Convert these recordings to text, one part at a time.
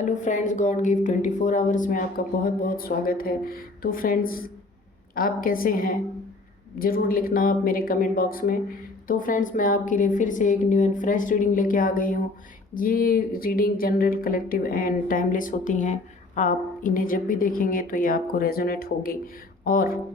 Hello friends, God give 24 hours में आपका बहुत बहुत स्वागत है। तो फ्रेंड्स, आप कैसे हैं? ज़रूर लिखना आप मेरे कमेंट बॉक्स में। तो फ्रेंड्स, मैं आपके लिए फिर से एक न्यू एंड फ्रेश रीडिंग लेके आ गई हूँ। ये reading general, collective and timeless होती हैं। आप इन्हें जब भी देखेंगे तो ये आपको रेजोनेट होगी, और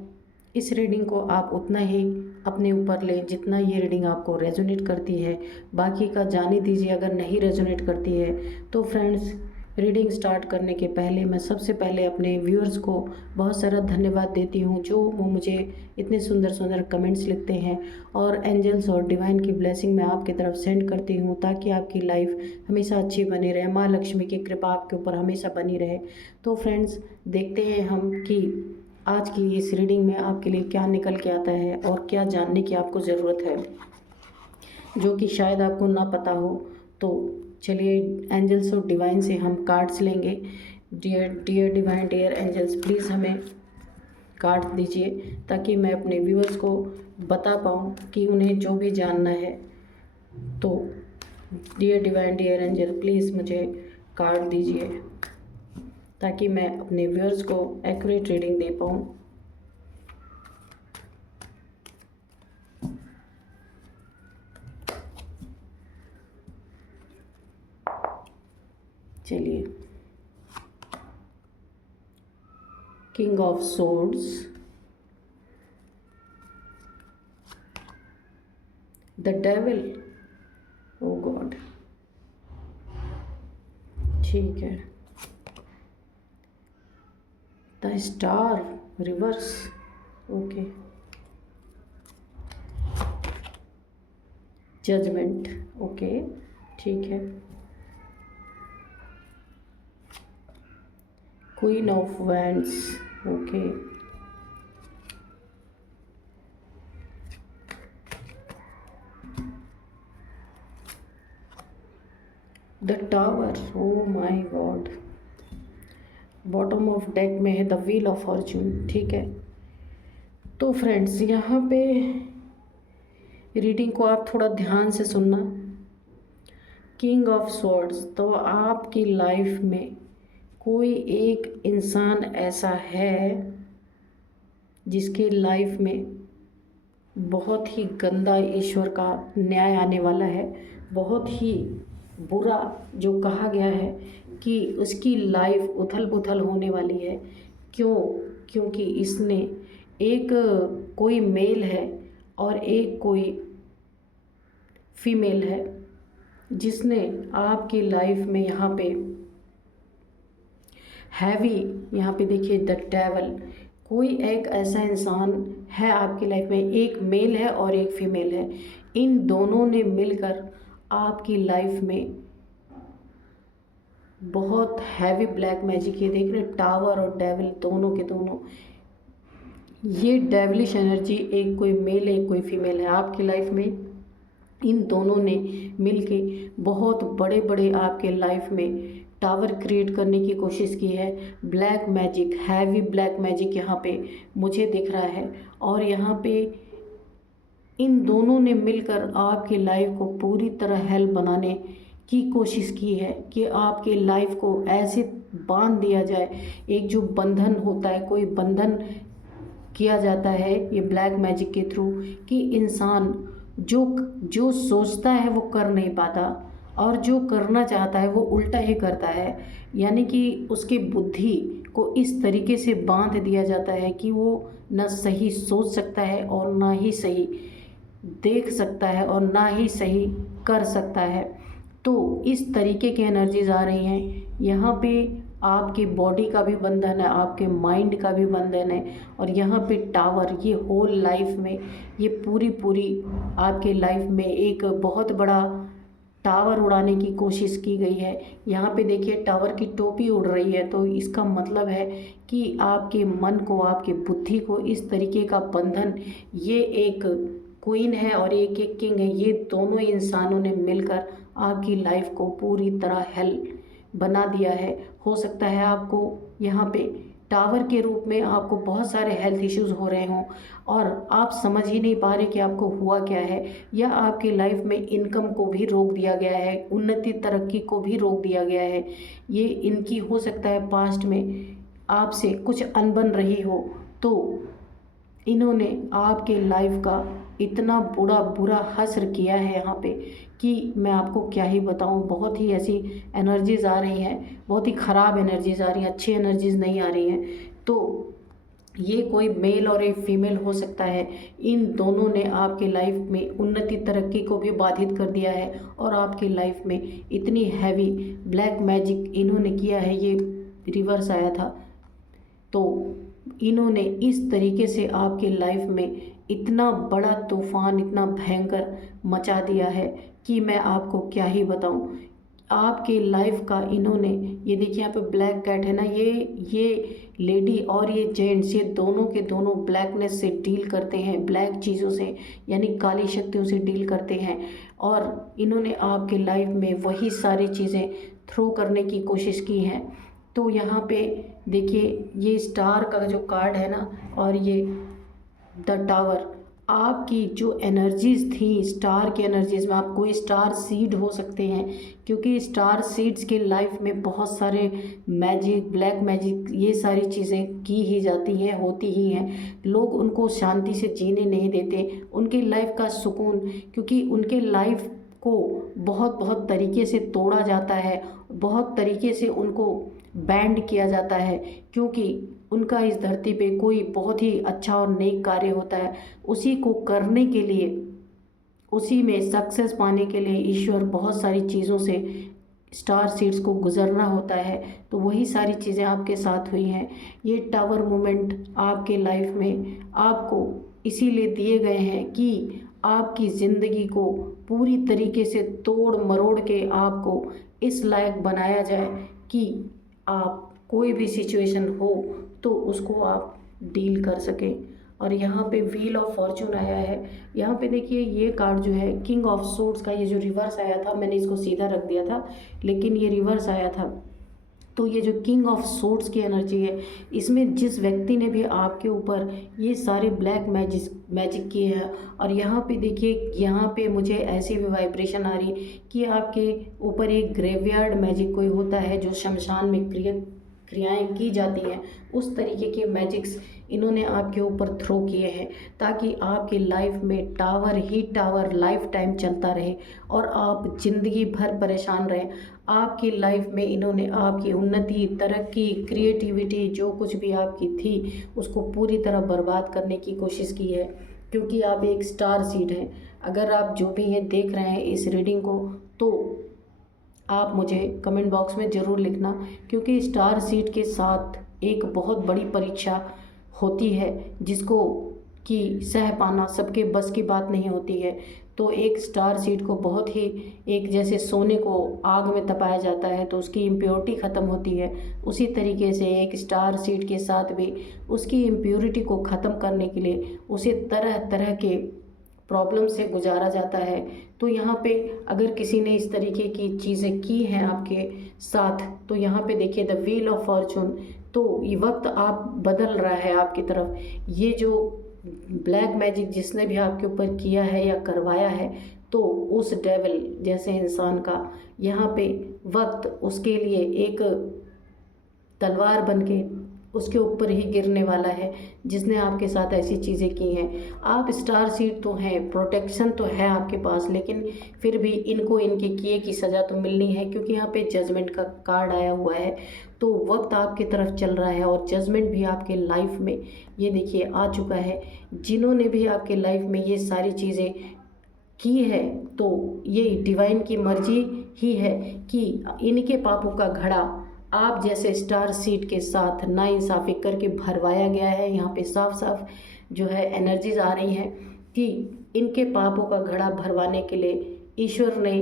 इस रीडिंग को आप उतना ही अपने ऊपर लें जितना ये रीडिंग आपको रेजोनेट करती है। बाकी का जाने दीजिए अगर नहीं रेजोनेट करती है तो। फ्रेंड्स, रीडिंग स्टार्ट करने के पहले मैं सबसे पहले अपने व्यूअर्स को बहुत सारा धन्यवाद देती हूँ, जो वो मुझे इतने सुंदर सुंदर कमेंट्स लिखते हैं, और एंजल्स और डिवाइन की ब्लेसिंग मैं आपकी तरफ सेंड करती हूँ ताकि आपकी लाइफ हमेशा अच्छी बनी रहे, माँ लक्ष्मी की कृपा आपके ऊपर हमेशा बनी रहे। तो फ्रेंड्स, देखते हैं हम कि आज की इस रीडिंग में आपके लिए क्या निकल के आता है और क्या जानने की आपको ज़रूरत है जो कि शायद आपको ना पता हो। तो चलिए, एंजल्स और डिवाइन से हम कार्ड्स लेंगे। Dear dear divine, dear angels, please हमें कार्ड दीजिए ताकि मैं अपने व्यूअर्स को बता पाऊँ कि उन्हें जो भी जानना है। तो dear divine, dear angel, please मुझे कार्ड दीजिए ताकि मैं अपने व्यूअर्स को एक्यूरेट रीडिंग दे पाऊँ। चलिए, king of swords, the devil, oh god, ठीक है, the star reverse, okay, judgement, okay, ठीक है, queen of wands, okay, the tower, oh my god, bottom of deck में है द व्हील ऑफ फॉर्चून, ठीक है। तो फ्रेंड्स, यहाँ पे रीडिंग को आप थोड़ा ध्यान से सुनना। किंग ऑफ स्वॉर्ड्स, तो आपकी लाइफ में कोई एक इंसान ऐसा है जिसके लाइफ में बहुत ही गंदा ईश्वर का न्याय आने वाला है। बहुत ही बुरा, जो कहा गया है कि उसकी लाइफ उथल पुथल होने वाली है। क्यों? क्योंकि इसने एक कोई मेल है और एक कोई फीमेल है जिसने आपकी लाइफ में यहाँ पे हैवी, यहाँ पे देखिए द डेवल, कोई एक ऐसा इंसान है आपकी लाइफ में, एक मेल है और एक फीमेल है। इन दोनों ने मिलकर आपकी लाइफ में बहुत हैवी ब्लैक मैजिक, ये देख रहे हैं, टावर और डेविल दोनों के दोनों, ये डेविलिश एनर्जी, एक कोई मेल है एक कोई फीमेल है आपकी लाइफ में। इन दोनों ने मिलके बहुत बड़े बड़े आपके लाइफ में टावर क्रिएट करने की कोशिश की है। Black magic, heavy black magic यहाँ पे मुझे दिख रहा है, और यहाँ पे इन दोनों ने मिलकर आपकी लाइफ को पूरी तरह हेल बनाने की कोशिश की है कि आपके लाइफ को ऐसे बांध दिया जाए। एक जो बंधन होता है, कोई बंधन किया जाता है ये ब्लैक मैजिक के थ्रू, कि इंसान जो जो सोचता है वो कर नहीं पाता, और जो करना चाहता है वो उल्टा ही करता है। यानी कि उसकी बुद्धि को इस तरीके से बांध दिया जाता है कि वो ना सही सोच सकता है और ना ही सही देख सकता है और ना ही सही कर सकता है। तो इस तरीके की एनर्जीज आ रही हैं यहाँ पे। आपके बॉडी का भी बंधन है, आपके माइंड का भी बंधन है, और यहाँ पे टावर, ये होल लाइफ में, ये पूरी पूरी आपके लाइफ में एक बहुत बड़ा टावर उड़ाने की कोशिश की गई है। यहाँ पे देखिए टावर की टोपी उड़ रही है, तो इसका मतलब है कि आपके मन को, आपके बुद्धि को इस तरीके का बंधन, ये एक क्वीन है और एक एक किंग है, ये दोनों इंसानों ने मिलकर आपकी लाइफ को पूरी तरह हेल बना दिया है। हो सकता है आपको यहाँ पे टावर के रूप में आपको बहुत सारे हेल्थ इश्यूज़ हो रहे हों और आप समझ ही नहीं पा रहे कि आपको हुआ क्या है, या आपकी लाइफ में इनकम को भी रोक दिया गया है, उन्नति तरक्की को भी रोक दिया गया है। ये इनकी हो सकता है पास्ट में आपसे कुछ अनबन रही हो, तो इन्होंने आपके लाइफ का इतना बुरा हश्र किया है यहाँ पे कि मैं आपको क्या ही बताऊँ। बहुत ही ऐसी एनर्जीज़ आ रही हैं, बहुत ही ख़राब एनर्जीज़ आ रही हैं, अच्छी एनर्जीज़ नहीं आ रही हैं। तो ये कोई मेल और एक फीमेल हो सकता है। इन दोनों ने आपके लाइफ में उन्नति तरक्की को भी बाधित कर दिया है और आपकी लाइफ में इतनी हैवी ब्लैक मैजिक इन्होंने किया है। ये रिवर्स आया था, तो इन्होंने इस तरीके से आपके लाइफ में इतना बड़ा तूफ़ान, इतना भयंकर मचा दिया है कि मैं आपको क्या ही बताऊं। आपके लाइफ का इन्होंने, ये देखिए यहाँ पे ब्लैक कैट है ना, ये लेडी और ये जेंट्स, ये दोनों के दोनों ब्लैकनेस से डील करते हैं, ब्लैक चीज़ों से यानी काली शक्तियों से डील करते हैं। और इन्होंने आपके लाइफ में वही सारी चीज़ें थ्रो करने की कोशिश की हैं। तो यहाँ पे देखिए ये स्टार का जो कार्ड है ना, और ये द टावर, आपकी जो एनर्जीज़ थी स्टार की एनर्जीज़ में, आप कोई स्टार सीड हो सकते हैं, क्योंकि स्टार सीड्स के लाइफ में बहुत सारे मैजिक, ब्लैक मैजिक, ये सारी चीज़ें की ही जाती हैं, होती ही हैं। लोग उनको शांति से जीने नहीं देते, उनकी लाइफ का सुकून, क्योंकि उनके लाइफ को बहुत तरीके से तोड़ा जाता है, बहुत तरीके से उनको बैंड किया जाता है, क्योंकि उनका इस धरती पे कोई बहुत ही अच्छा और नेक कार्य होता है, उसी को करने के लिए, उसी में सक्सेस पाने के लिए ईश्वर बहुत सारी चीज़ों से स्टार सीड्स को गुजरना होता है। तो वही सारी चीज़ें आपके साथ हुई हैं। ये टावर मोमेंट आपके लाइफ में आपको इसीलिए दिए गए हैं कि आपकी ज़िंदगी को पूरी तरीके से तोड़ मरोड़ के आपको इस लायक बनाया जाए कि आप कोई भी सिचुएशन हो तो उसको आप डील कर सकें। और यहाँ पे व्हील ऑफ फॉर्चून आया है। यहाँ पे देखिए ये कार्ड जो है किंग ऑफ सोर्ड्स का, ये जो रिवर्स आया था, मैंने इसको सीधा रख दिया था लेकिन ये रिवर्स आया था। तो ये जो किंग ऑफ सोर्ड्स की एनर्जी है, इसमें जिस व्यक्ति ने भी आपके ऊपर ये सारे ब्लैक मैजिक किए हैं, और यहाँ पे देखिए, यहाँ पे मुझे ऐसी भी वाइब्रेशन आ रही कि आपके ऊपर एक ग्रेवयार्ड मैजिक कोई होता है जो शमशान में क्रियाएं की जाती हैं, उस तरीके के मैजिक्स इन्होंने आपके ऊपर थ्रो किए हैं, ताकि आपकी लाइफ में टावर ही टावर लाइफ टाइम चलता रहे और आप ज़िंदगी भर परेशान रहें। आपकी लाइफ में इन्होंने आपकी उन्नति, तरक्की, क्रिएटिविटी, जो कुछ भी आपकी थी उसको पूरी तरह बर्बाद करने की कोशिश की है, क्योंकि आप एक स्टार सीड हैं। अगर आप जो भी हैं देख रहे हैं इस रीडिंग को, तो आप मुझे कमेंट बॉक्स में ज़रूर लिखना, क्योंकि स्टार सीड के साथ एक बहुत बड़ी परीक्षा होती है जिसको कि सह पाना सबके बस की बात नहीं होती है। तो एक स्टार सीड को बहुत ही, एक जैसे सोने को आग में तपाया जाता है तो उसकी इम्प्योरिटी ख़त्म होती है, उसी तरीके से एक स्टार सीड के साथ भी उसकी इम्प्योरिटी को ख़त्म करने के लिए उसे तरह तरह के प्रॉब्लम से गुजारा जाता है। तो यहाँ पे अगर किसी ने इस तरीके की चीज़ें की हैं आपके साथ, तो यहाँ पे देखिए द व्हील ऑफ फॉर्चून, तो ये वक्त आप बदल रहा है आपकी तरफ। ये जो ब्लैक मैजिक जिसने भी आपके ऊपर किया है या करवाया है, तो उस डेविल जैसे इंसान का यहाँ पे वक्त उसके लिए एक तलवार बन के उसके ऊपर ही गिरने वाला है, जिसने आपके साथ ऐसी चीज़ें की हैं। आप स्टार सीड तो हैं, प्रोटेक्शन तो है आपके पास, लेकिन फिर भी इनको इनके किए की सज़ा तो मिलनी है, क्योंकि यहाँ पे जजमेंट का कार्ड आया हुआ है। तो वक्त आपकी तरफ चल रहा है और जजमेंट भी आपके लाइफ में ये देखिए आ चुका है। जिन्होंने भी आपके लाइफ में ये सारी चीज़ें की है, तो ये डिवाइन की मर्जी ही है कि इनके पापों का घड़ा आप जैसे स्टार सीड के साथ नाइंसाफ़ी करके भरवाया गया है। यहाँ पे साफ साफ जो है एनर्जीज आ रही हैं कि इनके पापों का घड़ा भरवाने के लिए ईश्वर ने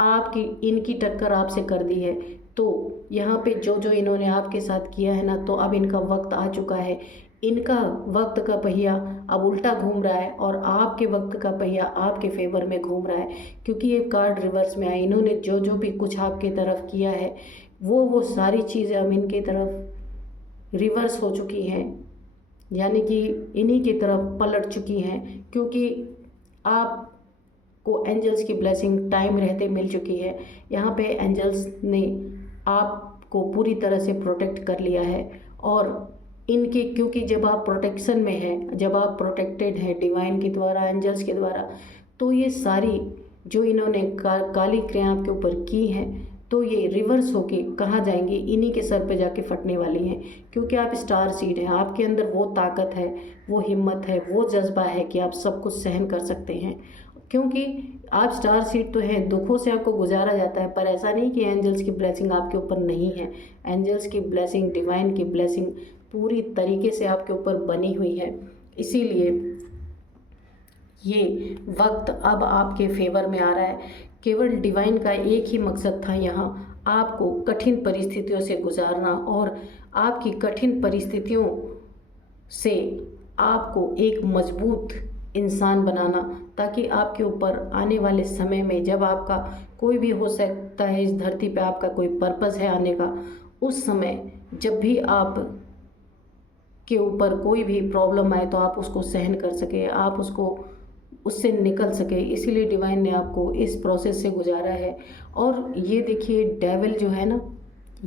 आपकी, इनकी टक्कर आपसे कर दी है। तो यहाँ पे जो जो इन्होंने आपके साथ किया है ना, तो अब इनका वक्त आ चुका है। इनका वक्त का पहिया अब उल्टा घूम रहा है और आपके वक्त का पहिया आपके फेवर में घूम रहा है, क्योंकि ये कार्ड रिवर्स में आए। इन्होंने जो जो भी कुछ आपके तरफ किया है, वो सारी चीज़ें अब इनके तरफ रिवर्स हो चुकी हैं, यानी कि इन्हीं की तरफ पलट चुकी हैं, क्योंकि आपको एंजल्स की ब्लेसिंग टाइम रहते मिल चुकी है। यहाँ पे एंजल्स ने आपको पूरी तरह से प्रोटेक्ट कर लिया है। और इनके, क्योंकि जब आप प्रोटेक्शन में हैं, जब आप प्रोटेक्टेड हैं डिवाइन के द्वारा, एंजल्स के द्वारा, तो ये सारी जो इन्होंने काली क्रिया आपके ऊपर की हैं, तो ये रिवर्स होके कहाँ जाएंगी, इन्हीं के सर पे जाके फटने वाली हैं। क्योंकि आप स्टार सीड हैं, आपके अंदर वो ताकत है, वो हिम्मत है, वो जज्बा है कि आप सब कुछ सहन कर सकते हैं। क्योंकि आप स्टार सीड तो हैं, दुखों से आपको गुजारा जाता है, पर ऐसा नहीं कि एंजल्स की ब्लेसिंग आपके ऊपर नहीं है। एंजल्स की ब्लेसिंग, डिवाइन की ब्लेसिंग पूरी तरीके से आपके ऊपर बनी हुई है। इसीलिए ये वक्त अब आपके फेवर में आ रहा है। केवल डिवाइन का एक ही मकसद था यहाँ, आपको कठिन परिस्थितियों से गुजारना और आपकी कठिन परिस्थितियों से आपको एक मजबूत इंसान बनाना, ताकि आपके ऊपर आने वाले समय में, जब आपका कोई भी हो सकता है इस धरती पे आपका कोई पर्पस है आने का, उस समय जब भी आप के ऊपर कोई भी प्रॉब्लम आए तो आप उसको सहन कर सके, आप उससे निकल सके। इसीलिए डिवाइन ने आपको इस प्रोसेस से गुजारा है। और ये देखिए, डेविल जो है ना,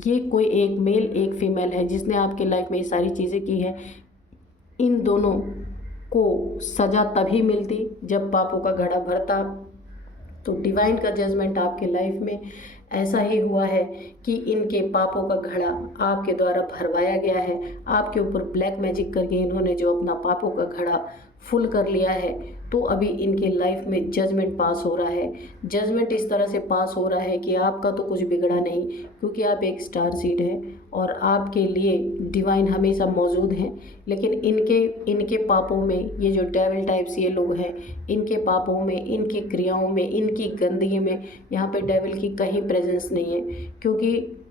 ये कोई एक मेल एक फीमेल है जिसने आपके लाइफ में ये सारी चीज़ें की है। इन दोनों को सज़ा तभी मिलती जब पापों का घड़ा भरता। तो डिवाइन का जजमेंट आपके लाइफ में ऐसा ही हुआ है कि इनके पापों का घड़ा आपके द्वारा भरवाया गया है। आपके ऊपर ब्लैक मैजिक करके इन्होंने जो अपना पापों का घड़ा फुल कर लिया है, तो अभी इनके लाइफ में जजमेंट पास हो रहा है। जजमेंट इस तरह से पास हो रहा है कि आपका तो कुछ बिगड़ा नहीं, क्योंकि आप एक स्टार सीड हैं और आपके लिए डिवाइन हमेशा मौजूद हैं। लेकिन इनके पापों में, ये जो डेविल टाइप्स ये लोग हैं, इनके पापों में, इनकी क्रियाओं में, इनकी गंदगी में यहाँ पे डेविल की कहीं प्रेजेंस नहीं है। क्योंकि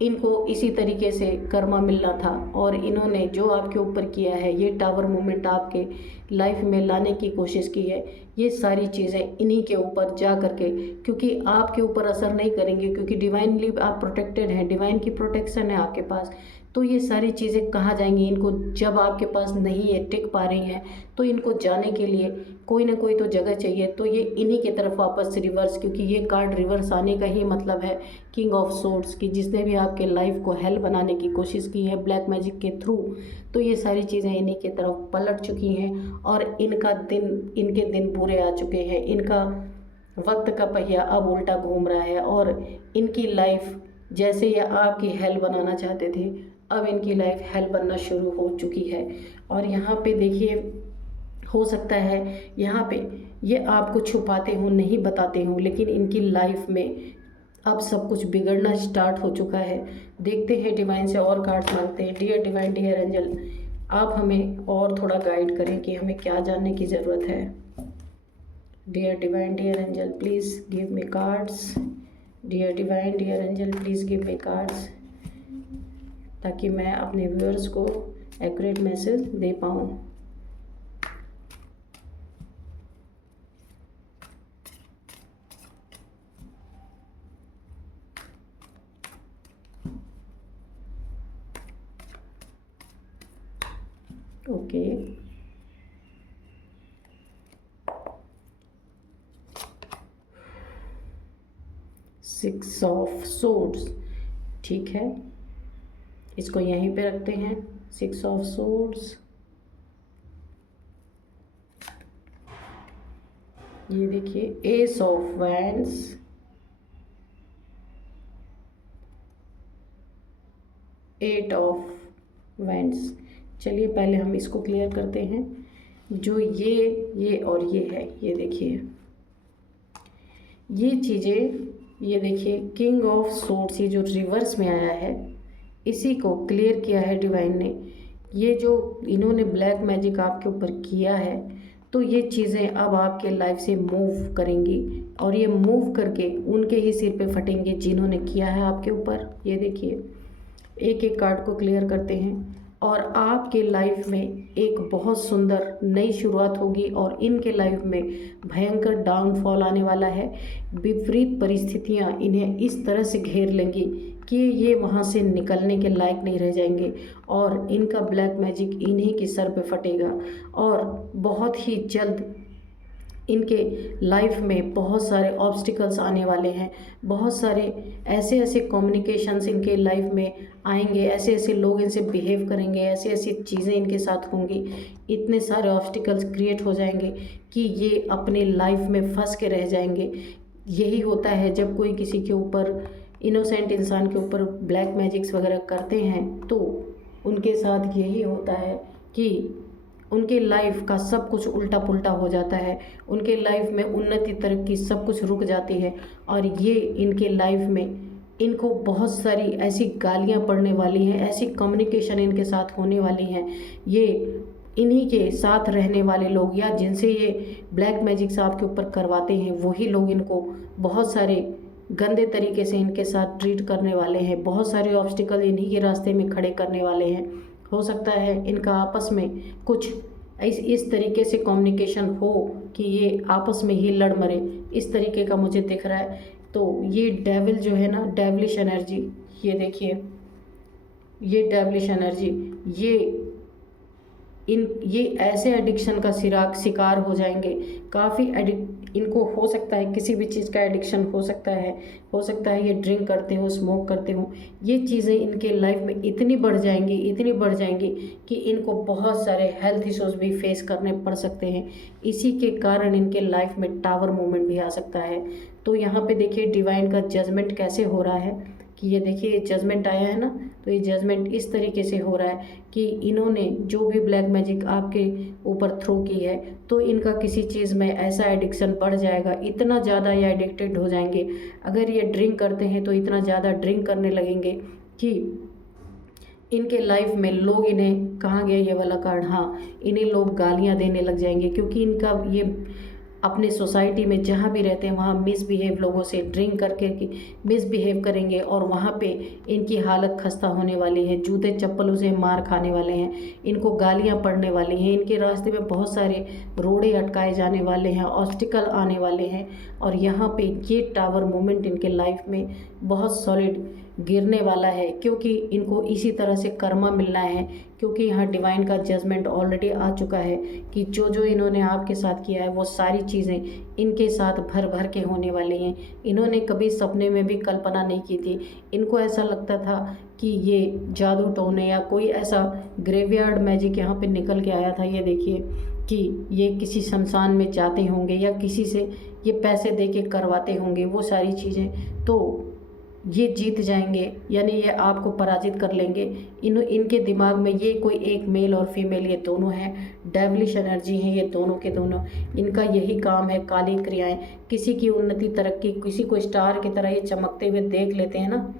इनको इसी तरीके से कर्मा मिलना था और इन्होंने जो आपके ऊपर किया है, ये टावर मूवमेंट आपके लाइफ में लाने की कोशिश की है, ये सारी चीज़ें इन्हीं के ऊपर जा करके, क्योंकि आपके ऊपर असर नहीं करेंगे, क्योंकि डिवाइनली आप प्रोटेक्टेड हैं, डिवाइन की प्रोटेक्शन है आपके पास। तो ये सारी चीज़ें कहाँ जाएंगी, इनको जब आपके पास नहीं है, टिक पा रही हैं, तो इनको जाने के लिए कोई ना कोई तो जगह चाहिए। तो ये इन्हीं की तरफ वापस रिवर्स, क्योंकि ये कार्ड रिवर्स आने का ही मतलब है किंग ऑफ सोर्ड्स की, जिसने भी आपके लाइफ को हेल बनाने की कोशिश की है ब्लैक मैजिक के थ्रू, तो ये सारी चीज़ें इन्हीं की तरफ पलट चुकी हैं और इनके दिन बुरे आ चुके हैं। इनका वक्त का पहिया अब उल्टा घूम रहा है और इनकी लाइफ, जैसे ये आपकी हेल बनाना चाहते थे, अब इनकी लाइफ हेल बनना शुरू हो चुकी है। और यहाँ पे देखिए, हो सकता है यहाँ पे ये आपको छुपाते हों, नहीं बताते हों, लेकिन इनकी लाइफ में अब सब कुछ बिगड़ना स्टार्ट हो चुका है। देखते हैं, डिवाइन से और कार्ड्स मांगते हैं। डियर डिवाइन, डियर एंजल, आप हमें और थोड़ा गाइड करें कि हमें क्या जानने की ज़रूरत है। Dear divine, dear angel, please give me cards. Dear divine, dear angel, please give me cards, ताकि मैं अपने व्यूअर्स को एक्यूरेट मैसेज दे पाऊँ। ओके, सिक्स ऑफ सोर्ड्स, ठीक है, इसको यहीं पे रखते हैं। सिक्स ऑफ सोर्ड्स, ये देखिए, ace of wands, eight of wands. चलिए पहले हम इसको क्लियर करते हैं। जो ये और ये है, ये देखिए, ये चीज़ें, ये देखिए, किंग ऑफ सोर्ड्स, ये जो रिवर्स में आया है, इसी को क्लियर किया है डिवाइन ने। ये जो इन्होंने ब्लैक मैजिक आपके ऊपर किया है, तो ये चीज़ें अब आपके लाइफ से मूव करेंगी और ये मूव करके उनके ही सिर पे फटेंगे जिन्होंने किया है आपके ऊपर। ये देखिए, एक एक कार्ड को क्लियर करते हैं। और आपके लाइफ में एक बहुत सुंदर नई शुरुआत होगी और इनके लाइफ में भयंकर डाउनफॉल आने वाला है। विपरीत परिस्थितियां इन्हें इस तरह से घेर लेंगी कि ये वहाँ से निकलने के लायक नहीं रह जाएंगे और इनका ब्लैक मैजिक इन्हीं के सर पे फटेगा। और बहुत ही जल्द इनके लाइफ में बहुत सारे ऑब्स्टिकल्स आने वाले हैं, बहुत सारे ऐसे ऐसे कम्युनिकेशंस इनके लाइफ में आएंगे, ऐसे ऐसे लोग इनसे बिहेव करेंगे, ऐसी ऐसी चीज़ें इनके साथ होंगी, इतने सारे ऑब्स्टिकल्स क्रिएट हो जाएंगे कि ये अपने लाइफ में फंस के रह जाएंगे। यही होता है जब कोई किसी के ऊपर, इनोसेंट इंसान के ऊपर ब्लैक मैजिक्स वगैरह करते हैं तो उनके साथ यही होता है कि उनके लाइफ का सब कुछ उल्टा पुल्टा हो जाता है, उनके लाइफ में उन्नति तरक्की सब कुछ रुक जाती है और ये इनके लाइफ में इनको बहुत सारी ऐसी गालियाँ पड़ने वाली हैं, ऐसी कम्युनिकेशन इनके साथ होने वाली हैं। ये इन्हीं के साथ रहने वाले लोग या जिनसे ये ब्लैक मैजिक्स आपके ऊपर करवाते हैं वही लोग इनको बहुत सारे गंदे तरीके से इनके साथ ट्रीट करने वाले हैं, बहुत सारे ऑब्स्टिकल इन्हीं के रास्ते में खड़े करने वाले हैं। हो सकता है इनका आपस में कुछ इस तरीके से कम्युनिकेशन हो कि ये आपस में ही लड़ मरे, इस तरीके का मुझे दिख रहा है। तो ये डेविल जो है ना, डेविलिश एनर्जी, ये देखिए, ये डेविलिश एनर्जी, ये ऐसे एडिक्शन का शिकार हो जाएंगे। काफ़ी इनको हो सकता है किसी भी चीज़ का एडिक्शन हो सकता है ये ड्रिंक करते हो, स्मोक करते हो, ये चीज़ें इनके लाइफ में इतनी बढ़ जाएंगी कि इनको बहुत सारे हेल्थ इश्यूज भी फेस करने पड़ सकते हैं। इसी के कारण इनके लाइफ में टावर मूवमेंट भी आ सकता है। तो यहाँ पे देखिए डिवाइन का जजमेंट कैसे हो रहा है कि ये देखिए जजमेंट आया है ना, तो ये जजमेंट इस तरीके से हो रहा है कि इन्होंने जो भी ब्लैक मैजिक आपके ऊपर थ्रो की है तो इनका किसी चीज़ में ऐसा एडिक्शन बढ़ जाएगा, इतना ज़्यादा ये एडिक्टेड हो जाएंगे। अगर ये ड्रिंक करते हैं तो इतना ज़्यादा ड्रिंक करने लगेंगे कि इनके लाइफ में लोग इन्हें, कहाँ गया ये वाला कार्ड, हाँ, इन्हें लोग गालियाँ देने लग जाएंगे क्योंकि इनका ये अपने सोसाइटी में जहाँ भी रहते हैं वहाँ मिसबिहेव, लोगों से ड्रिंक करके मिसबिहेव करेंगे और वहाँ पे इनकी हालत खस्ता होने वाली है, जूते चप्पलों से मार खाने वाले हैं, इनको गालियाँ पड़ने वाली हैं, इनके रास्ते में बहुत सारे रोड़े अटकाए जाने वाले हैं, ऑब्स्टिकल आने वाले हैं और यहाँ पे ये टावर मोमेंट इनके लाइफ में बहुत सॉलिड गिरने वाला है क्योंकि इनको इसी तरह से कर्मा मिलना है। क्योंकि यहाँ डिवाइन का जजमेंट ऑलरेडी आ चुका है कि जो इन्होंने आपके साथ किया है वो सारी चीज़ें इनके साथ भर भर के होने वाली हैं। इन्होंने कभी सपने में भी कल्पना नहीं की थी। इनको ऐसा लगता था कि ये जादू टोने या कोई ऐसा ग्रेवयार्ड मैजिक यहाँ पे निकल के आया था। ये देखिए कि ये किसी शमशान में जाते होंगे या किसी से ये पैसे दे के करवाते होंगे वो सारी चीज़ें, तो ये जीत जाएंगे, यानी ये आपको पराजित कर लेंगे। इनके दिमाग में ये कोई एक मेल और फीमेल ये दोनों हैं, डेविलिश एनर्जी हैं ये दोनों के दोनों। इनका यही काम है, काली क्रियाएं, किसी की उन्नति तरक्की, किसी को स्टार की तरह ये चमकते हुए देख लेते हैं ना,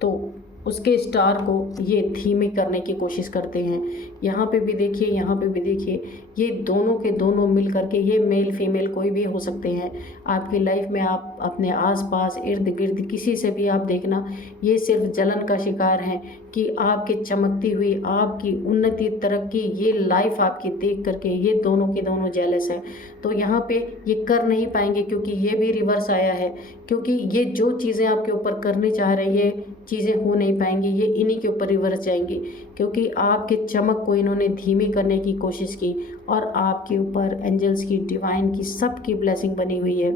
तो उसके स्टार को ये धीमी करने की कोशिश करते हैं। यहाँ पे भी देखिए, यहाँ पे भी देखिए, ये दोनों के दोनों मिल करके, ये मेल फीमेल कोई भी हो सकते हैं आपकी लाइफ में। आप अपने आसपास इर्द गिर्द किसी से भी आप देखना, ये सिर्फ जलन का शिकार हैं कि आपके चमकती हुई, आपकी उन्नति तरक्की, ये लाइफ आपकी देख करके ये दोनों के दोनों जेलस हैं। तो यहाँ पे ये कर नहीं पाएंगे क्योंकि ये भी रिवर्स आया है, क्योंकि ये जो चीज़ें आपके ऊपर करनी चाह रहे हैं ये चीज़ें हो नहीं पाएंगी, ये इन्हीं के ऊपर रिवर्स जाएंगी क्योंकि आपके चमक को इन्होंने धीमी करने की कोशिश की और आपके ऊपर एंजल्स की, डिवाइन की, सबकी ब्लेसिंग बनी हुई है।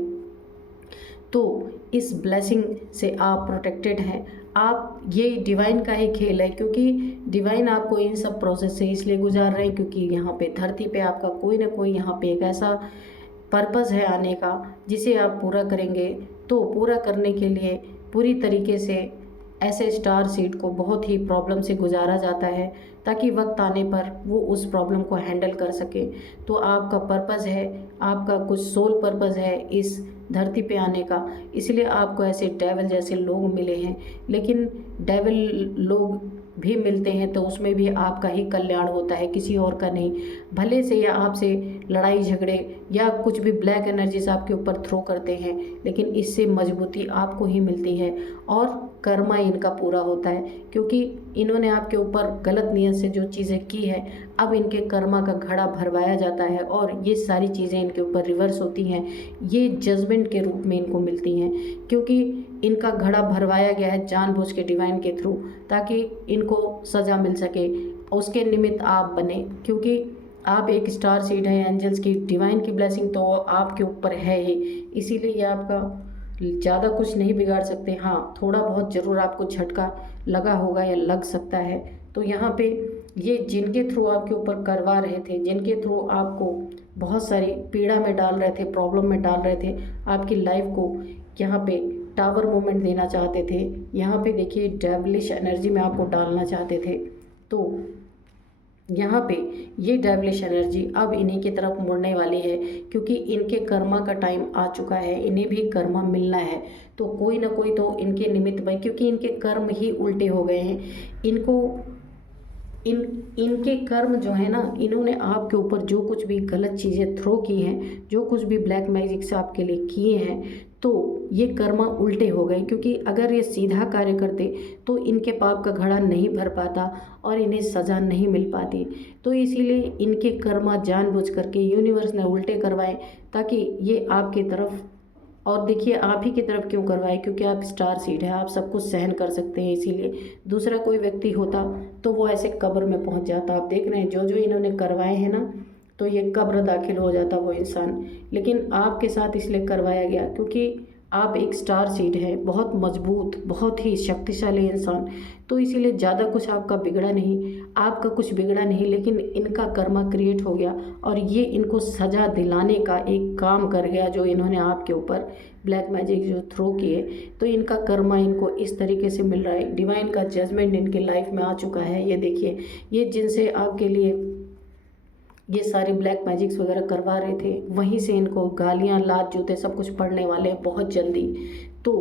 तो इस ब्लेसिंग से आप प्रोटेक्टेड हैं। आप, ये डिवाइन का ही खेल है क्योंकि डिवाइन आपको इन सब प्रोसेस से इसलिए गुजार रहे हैं क्योंकि यहाँ पे धरती पे आपका कोई ना कोई यहाँ पे एक ऐसा पर्पस है आने का जिसे आप पूरा करेंगे। तो पूरा करने के लिए पूरी तरीके से ऐसे स्टार सीड को बहुत ही प्रॉब्लम से गुजारा जाता है ताकि वक्त आने पर वो उस प्रॉब्लम को हैंडल कर सके। तो आपका पर्पस है, आपका कुछ सोल पर्पस है इस धरती पे आने का, इसलिए आपको ऐसे डेविल जैसे लोग मिले हैं। लेकिन डेविल लोग भी मिलते हैं तो उसमें भी आपका ही कल्याण होता है, किसी और का नहीं। भले से या आपसे लड़ाई झगड़े या कुछ भी ब्लैक एनर्जीज आपके ऊपर थ्रो करते हैं, लेकिन इससे मजबूती आपको ही मिलती है और कर्मा इनका पूरा होता है क्योंकि इन्होंने आपके ऊपर गलत नियत से जो चीज़ें की है, अब इनके कर्मा का घड़ा भरवाया जाता है और ये सारी चीज़ें इनके ऊपर रिवर्स होती हैं। ये जजमेंट के रूप में इनको मिलती हैं, क्योंकि इनका घड़ा भरवाया गया है जानबूझ के डिवाइन के थ्रू, ताकि इनको सज़ा मिल सके। उसके निमित्त आप बने, क्योंकि आप एक स्टार सीड है, एंजल्स की डिवाइन की ब्लेसिंग तो आपके ऊपर है ही, इसीलिए ये आपका ज़्यादा कुछ नहीं बिगाड़ सकते। हाँ, थोड़ा बहुत ज़रूर आपको झटका लगा होगा या लग सकता है। तो यहाँ पे ये जिनके थ्रू आपके ऊपर करवा रहे थे, जिनके थ्रू आपको बहुत सारी पीड़ा में डाल रहे थे, प्रॉब्लम में डाल रहे थे, आपकी लाइफ को यहाँ पे टावर मोमेंट देना चाहते थे, यहाँ पे देखिए डेविलिश एनर्जी में आपको डालना चाहते थे। तो यहाँ पे ये डेविलिश एनर्जी अब इन्हीं की तरफ मुड़ने वाली है, क्योंकि इनके कर्मा का टाइम आ चुका है, इन्हें भी कर्मा मिलना है। तो कोई ना कोई तो इनके निमित्त भाई, क्योंकि इनके कर्म ही उल्टे हो गए हैं। इनको इनके कर्म जो है ना, इन्होंने आपके ऊपर जो कुछ भी गलत चीज़ें थ्रो की हैं, जो कुछ भी ब्लैक मैजिक से आपके लिए किए हैं, तो ये कर्मा उल्टे हो गए। क्योंकि अगर ये सीधा कार्य करते तो इनके पाप का घड़ा नहीं भर पाता और इन्हें सज़ा नहीं मिल पाती। तो इसीलिए इनके कर्मा जानबूझ करके यूनिवर्स ने उल्टे करवाए, ताकि ये आपकी तरफ, और देखिए आप ही की तरफ क्यों करवाए, क्योंकि आप स्टार सीड है, आप सब कुछ सहन कर सकते हैं। इसीलिए दूसरा कोई व्यक्ति होता तो वो ऐसे कब्र में पहुंच जाता। आप देख रहे हैं जो जो इन्होंने करवाए हैं ना, तो ये कब्र दाखिल हो जाता वो इंसान। लेकिन आपके साथ इसलिए करवाया गया क्योंकि आप एक स्टार सीड है, बहुत मजबूत, बहुत ही शक्तिशाली इंसान। तो इसीलिए ज़्यादा कुछ आपका बिगड़ा नहीं, आपका कुछ बिगड़ा नहीं, लेकिन इनका कर्मा क्रिएट हो गया और ये इनको सज़ा दिलाने का एक काम कर गया, जो इन्होंने आपके ऊपर ब्लैक मैजिक जो थ्रो किए। तो इनका कर्मा इनको इस तरीके से मिल रहा है। डिवाइन का जजमेंट इनके लाइफ में आ चुका है। ये देखिए, ये जिनसे आपके लिए ये सारे ब्लैक मैजिक्स वगैरह करवा रहे थे, वहीं से इनको गालियाँ, लात, जूते सब कुछ पड़ने वाले हैं बहुत जल्दी। तो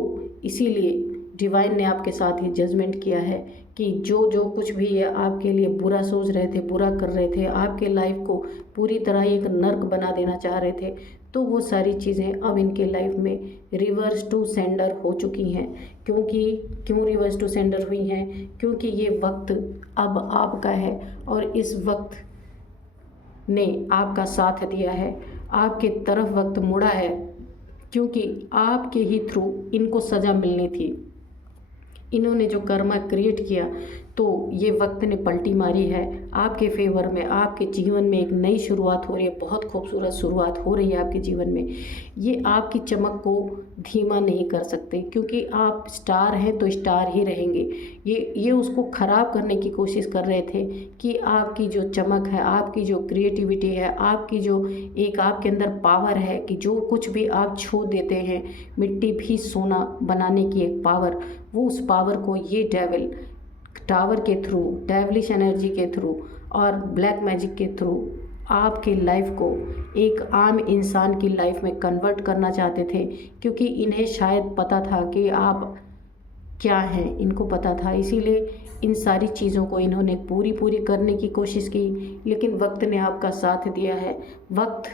इसीलिए डिवाइन ने आपके साथ ही जजमेंट किया है कि जो जो कुछ भी ये आपके लिए बुरा सोच रहे थे, बुरा कर रहे थे, आपके लाइफ को पूरी तरह एक नर्क बना देना चाह रहे थे, तो वो सारी चीज़ें अब इनके लाइफ में रिवर्स टू सेंडर हो चुकी हैं। क्यों रिवर्स टू सेंडर हुई हैं? क्योंकि ये वक्त अब आपका है और इस वक्त ने आपका साथ दिया है, आपके तरफ वक्त मुड़ा है, क्योंकि आपके ही थ्रू इनको सज़ा मिलनी थी। इन्होंने जो कर्मा क्रिएट किया, तो ये वक्त ने पलटी मारी है आपके फेवर में। आपके जीवन में एक नई शुरुआत हो रही है, बहुत खूबसूरत शुरुआत हो रही है आपके जीवन में। ये आपकी चमक को धीमा नहीं कर सकते, क्योंकि आप स्टार हैं तो स्टार ही रहेंगे। ये उसको ख़राब करने की कोशिश कर रहे थे कि आपकी जो चमक है, आपकी जो क्रिएटिविटी है, आपकी जो एक आपके अंदर पावर है कि जो कुछ भी आप छू देते हैं, मिट्टी भी सोना बनाने की एक पावर, वो उस पावर को ये डेविल टावर के थ्रू, डेविलिश एनर्जी के थ्रू और ब्लैक मैजिक के थ्रू आपके लाइफ को एक आम इंसान की लाइफ में कन्वर्ट करना चाहते थे। क्योंकि इन्हें शायद पता था कि आप क्या हैं, इनको पता था, इसीलिए इन सारी चीज़ों को इन्होंने पूरी करने की कोशिश की। लेकिन वक्त ने आपका साथ दिया है, वक्त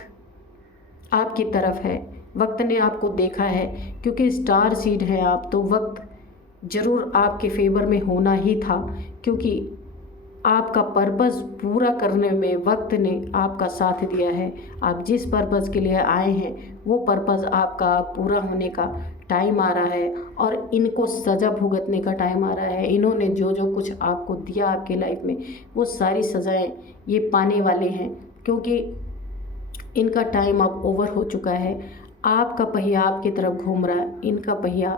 आपकी तरफ है, वक्त ने आपको देखा है। क्योंकि स्टार सीड है आप, तो वक्त ज़रूर आपके फेवर में होना ही था, क्योंकि आपका पर्पज़ पूरा करने में वक्त ने आपका साथ दिया है। आप जिस पर्पज़ के लिए आए हैं, वो पर्पज़ आपका पूरा होने का टाइम आ रहा है और इनको सज़ा भुगतने का टाइम आ रहा है। इन्होंने जो जो कुछ आपको दिया आपके लाइफ में, वो सारी सज़ाएं ये पाने वाले हैं, क्योंकि इनका टाइम अब ओवर हो चुका है। आपका पहिया आपकी तरफ घूम रहा है, इनका पहिया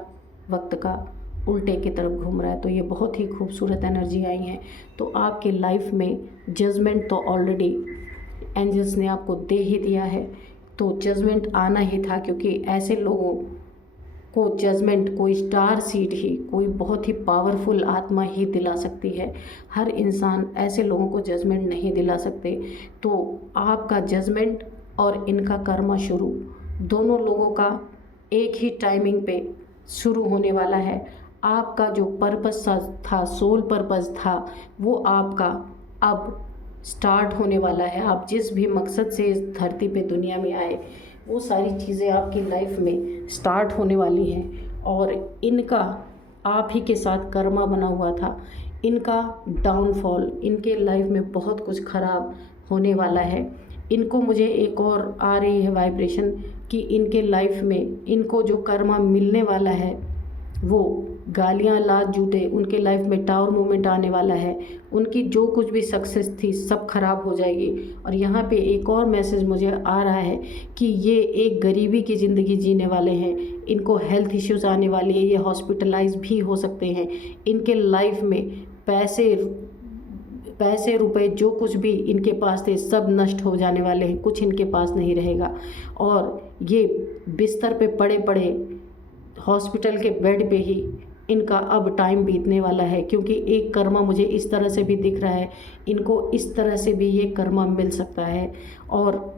वक्त का उल्टे की तरफ घूम रहा है। तो ये बहुत ही खूबसूरत एनर्जी आई है। तो आपके लाइफ में जजमेंट तो ऑलरेडी एंजल्स ने आपको दे ही दिया है, तो जजमेंट आना ही था, क्योंकि ऐसे लोगों को जजमेंट कोई स्टार सीड ही, कोई बहुत ही पावरफुल आत्मा ही दिला सकती है। हर इंसान ऐसे लोगों को जजमेंट नहीं दिला सकते। तो आपका जजमेंट और इनका कर्मा शुरू, दोनों लोगों का एक ही टाइमिंग पे शुरू होने वाला है। आपका जो पर्पस था, सोल पर्पस था, वो आपका अब स्टार्ट होने वाला है। आप जिस भी मकसद से इस धरती पे दुनिया में आए, वो सारी चीज़ें आपकी लाइफ में स्टार्ट होने वाली हैं। और इनका आप ही के साथ कर्मा बना हुआ था, इनका डाउनफॉल, इनके लाइफ में बहुत कुछ ख़राब होने वाला है। इनको मुझे एक और आ रही है वाइब्रेशन कि इनके लाइफ में इनको जो कर्मा मिलने वाला है वो गालियाँ, लात, जूते, उनके लाइफ में टावर मूवमेंट आने वाला है। उनकी जो कुछ भी सक्सेस थी सब खराब हो जाएगी। और यहाँ पे एक और मैसेज मुझे आ रहा है कि ये एक गरीबी की ज़िंदगी जीने वाले हैं। इनको हेल्थ इश्यूज़ आने वाली है, ये हॉस्पिटलाइज भी हो सकते हैं। इनके लाइफ में पैसे रुपए जो कुछ भी इनके पास थे सब नष्ट हो जाने वाले हैं, कुछ इनके पास नहीं रहेगा। और ये बिस्तर पे पड़े पड़े हॉस्पिटल के बेड पे ही इनका अब टाइम बीतने वाला है, क्योंकि एक कर्मा मुझे इस तरह से भी दिख रहा है, इनको इस तरह से भी ये कर्मा मिल सकता है। और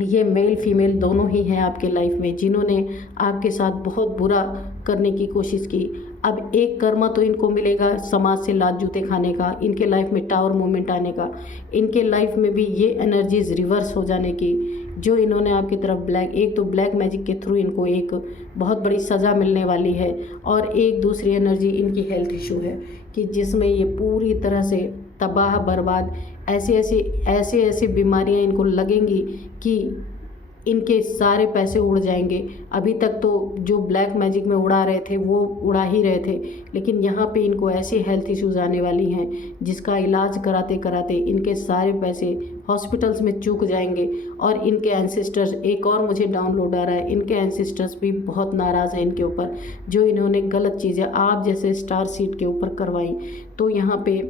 ये मेल फीमेल दोनों ही हैं आपके लाइफ में, जिन्होंने आपके साथ बहुत बुरा करने की कोशिश की। अब एक कर्मा तो इनको मिलेगा समाज से लात जूते खाने का, इनके लाइफ में टावर मूवमेंट आने का, इनके लाइफ में भी ये एनर्जीज रिवर्स हो जाने की, जो इन्होंने आपकी तरफ एक तो ब्लैक मैजिक के थ्रू इनको एक बहुत बड़ी सज़ा मिलने वाली है, और एक दूसरी एनर्जी इनकी हेल्थ इशू है कि जिसमें ये पूरी तरह से तबाह बर्बाद, ऐसी बीमारियां इनको लगेंगी कि इनके सारे पैसे उड़ जाएंगे। अभी तक तो जो ब्लैक मैजिक में उड़ा रहे थे वो उड़ा ही रहे थे, लेकिन यहाँ पे इनको ऐसी हेल्थ इश्यूज़ आने वाली हैं जिसका इलाज कराते कराते इनके सारे पैसे हॉस्पिटल्स में चूक जाएंगे। और इनके एंसेस्टर्स, एक और मुझे डाउनलोड आ रहा है, इनके एंसेस्टर्स भी बहुत नाराज़ हैं इनके ऊपर, जो इन्होंने गलत चीज़ें आप जैसे स्टार सीड के ऊपर करवाई। तो यहाँ पे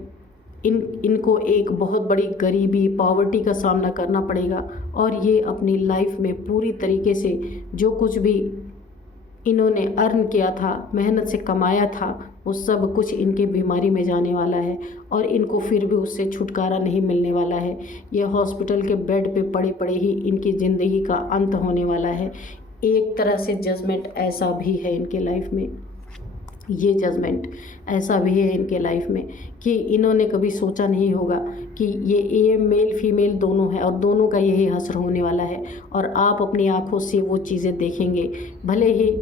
इनको एक बहुत बड़ी गरीबी, पॉवर्टी का सामना करना पड़ेगा। और ये अपनी लाइफ में पूरी तरीके से जो कुछ भी इन्होंने अर्न किया था, मेहनत से कमाया था, वो सब कुछ इनके बीमारी में जाने वाला है, और इनको फिर भी उससे छुटकारा नहीं मिलने वाला है। ये हॉस्पिटल के बेड पे पड़े पड़े ही इनकी ज़िंदगी का अंत होने वाला है। एक तरह से जजमेंट ऐसा भी है इनके लाइफ में, ये जजमेंट ऐसा भी है इनके लाइफ में कि इन्होंने कभी सोचा नहीं होगा कि ये मेल फीमेल दोनों है और दोनों का यही हश्र होने वाला है। और आप अपनी आँखों से वो चीज़ें देखेंगे, भले ही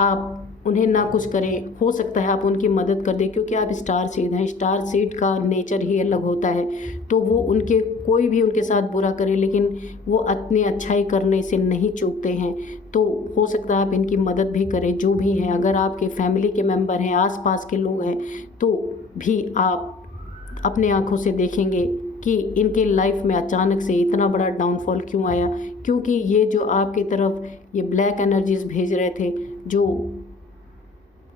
आप उन्हें ना कुछ करें, हो सकता है आप उनकी मदद कर दें, क्योंकि आप स्टार सीड हैं। स्टार सीड का नेचर ही अलग होता है, तो वो उनके कोई भी उनके साथ बुरा करे लेकिन वो अपनी अच्छाई करने से नहीं चूकते हैं। तो हो सकता है आप इनकी मदद भी करें, जो भी हैं। अगर आपके फैमिली के मेंबर हैं, आसपास के लोग हैं, तो भी आप अपने आँखों से देखेंगे कि इनके लाइफ में अचानक से इतना बड़ा डाउनफॉल क्यों आया। क्योंकि ये जो आपकी तरफ ये ब्लैक एनर्जीज भेज रहे थे, जो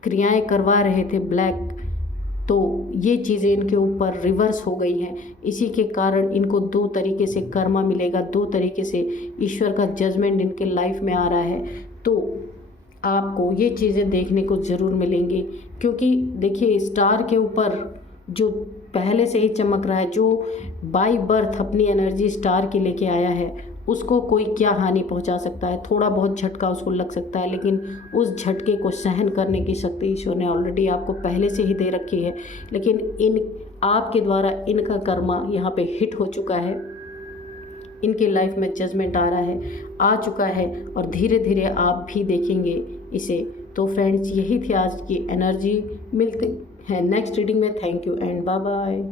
क्रियाएं करवा रहे थे ब्लैक, तो ये चीज़ें इनके ऊपर रिवर्स हो गई हैं। इसी के कारण इनको दो तरीके से कर्मा मिलेगा, दो तरीके से ईश्वर का जजमेंट इनके लाइफ में आ रहा है। तो आपको ये चीज़ें देखने को ज़रूर मिलेंगी, क्योंकि देखिए स्टार के ऊपर जो पहले से ही चमक रहा है, जो बाय बर्थ अपनी एनर्जी स्टार की लेके आया है, उसको कोई क्या हानि पहुंचा सकता है। थोड़ा बहुत झटका उसको लग सकता है, लेकिन उस झटके को सहन करने की शक्ति ईश्वर ने ऑलरेडी आपको पहले से ही दे रखी है। लेकिन आपके द्वारा इनका कर्मा यहाँ पे हिट हो चुका है, इनके लाइफ में जजमेंट आ रहा है, आ चुका है, और धीरे धीरे आप भी देखेंगे इसे। तो फ्रेंड्स, यही थी आज की एनर्जी। मिलते हैं नेक्स्ट रीडिंग में। Thank you and bye bye.